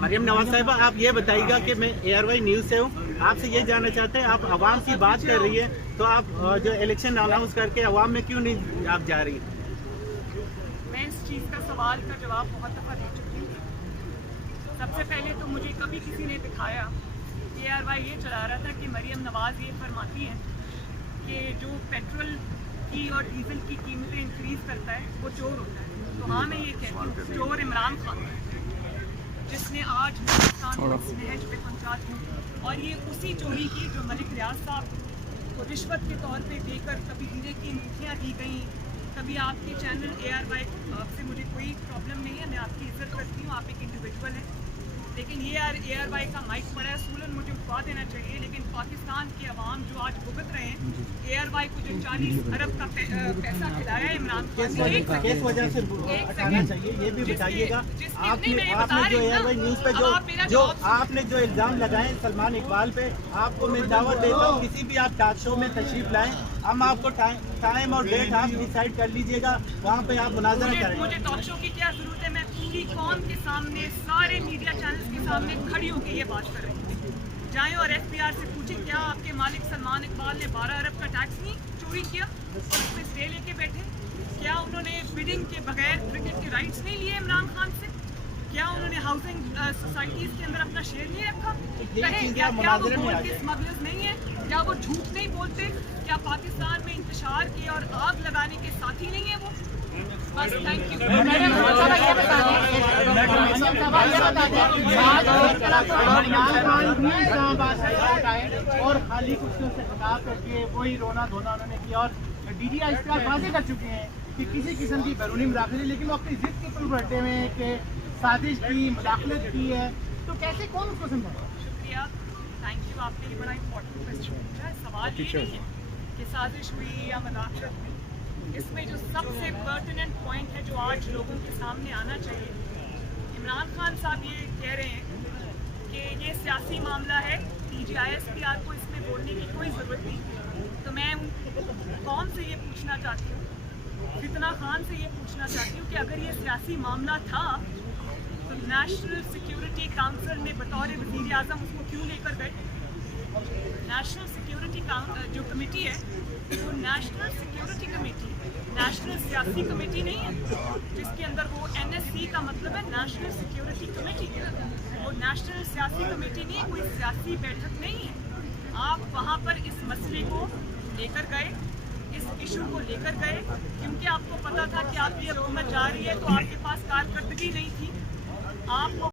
मरियम नवाज साहिबा, आप ये बताइएगा कि मैं ARY न्यूज़ से हूँ, आपसे ये जानना चाहते हैं, आप अवाम की बात कर रही है तो आप जो इलेक्शन अनाउंस करके अवाम में क्यों नहीं आप जा रही? मैं इस चीज़ का सवाल का जवाब बहुत दफ़ा दे चुकी हूँ। सबसे पहले तो मुझे कभी किसी ने दिखाया कि ARY ये चला रहा था कि मरियम नवाज़ ये फरमाती हैं कि जो पेट्रोल की और डीजल की कीमतें इंक्रीज़ करता है वो चोर होता है। तो हाँ, मैं ये कहती हूँ, चोर इमरान खान है, जिसने आज पाकिस्तान को इस नहज पे पहुँचा दी। और ये उसी चोरी की जो मलिक रियाज साहब को रिश्वत के तौर पे देकर कभी हीरे की अंगूठियाँ दी गई, कभी आपके चैनल ARY से मुझे कोई प्रॉब्लम नहीं है, मैं आपकी इज्जत करती हूँ, आप एक इंडिविजुअल हैं, लेकिन ये ARY का माइक पड़ा है, सूलन मुझे उठवा देना चाहिए। लेकिन पाकिस्तान के अवाम जो आज भुगत रहे हैं ARY को जो 40 अरब का पैसा खिलाया है इमरान खान ने, किस वजह से हटाना चाहिए ये भी बताइएगा। आपने जो ARY न्यूज़ पे जो आपने जो इल्ज़ाम लगाए सलमान इकबाल पे, आपको मैं दावत देता हूँ किसी भी आप टॉक शो में तशरीफ लाएं, हम आपको टाइम और डेट आप डिसाइड कर लीजिएगा, वहाँ पे आप मुनाजरा करें। मुझे टॉक शो की क्या जरूरत है? मैं पूरी कौम के सामने, सारे मीडिया चैनल्स के सामने खड़ी होकर ये बात कर रही हूँ। जाएं और FBR से पूछें, क्या आपके मालिक सलमान इकबाल ने 12 अरब का टैक्स नहीं चोरी किया और उसमें स्टे लेके बैठे? क्या उन्होंने बिडिंग के बगैर क्रिकेट के राइट्स नहीं लिए इमरान खान से? क्या उन्होंने हाउसिंग सोसाइटीज़ के अंदर अपना शेयर नहीं रखा? क्या वो बोलते स्मगलर्स नहीं है? क्या वो झूठ नहीं बोलते? क्या पाकिस्तान में इंतशार की और आग लगाने के साथी नहीं है वो? बस, थैंक यू। और खाली कुर्सियों से खिताब करके वही रोना धोना उन्होंने किया और DGI इश्तिहार वाज़ेह कर चुके हैं कि किसी किस्म की बैरूनी मुदाखलत, लेकिन वो अपनी जिद के ऊपर बैठे हुए हैं कि साजिश की, मुदाखलत की है, तो कैसे कौन उसको समझा? शुक्रिया, थैंक यू, आपके लिए बड़ा इम्पोर्टेंट क्वेश्चन पूछा है। सवाल ये नहीं है कि साजिश हुई या मुदाखलत हुई, इसमें जो सबसे पर्टिनेंट पॉइंट है जो आज लोगों के सामने आना चाहिए, इमरान खान साहब ये कह रहे हैं कि ये सियासी मामला है, DGI SPR को इसमें बोलने की कोई ज़रूरत नहीं। तो मैं कौन से ये पूछना चाहती हूँ, फितना खान से ये पूछना चाहती हूँ कि अगर ये सियासी मामला था तो नेशनल सिक्योरिटी काउंसिल में बतौर वज़ीर आज़म उसको क्यों लेकर गए? नेशनल सिक्योरिटी जो कमेटी है वो नेशनल सिक्योरिटी कमेटी, नेशनल सियासी कमेटी नहीं है, जिसके अंदर वो NSC का मतलब है नेशनल सिक्योरिटी कमेटी। वो नेशनल सियासी कमेटी नहीं है, कोई सियासी बैठक नहीं है। आप वहाँ पर इस मसले को लेकर गए, इस इशू को लेकर गए, क्योंकि आपको पता था कि आपकी हुकूमत जा रही है, तो आपके पास कारकर्दगी नहीं थी। आपको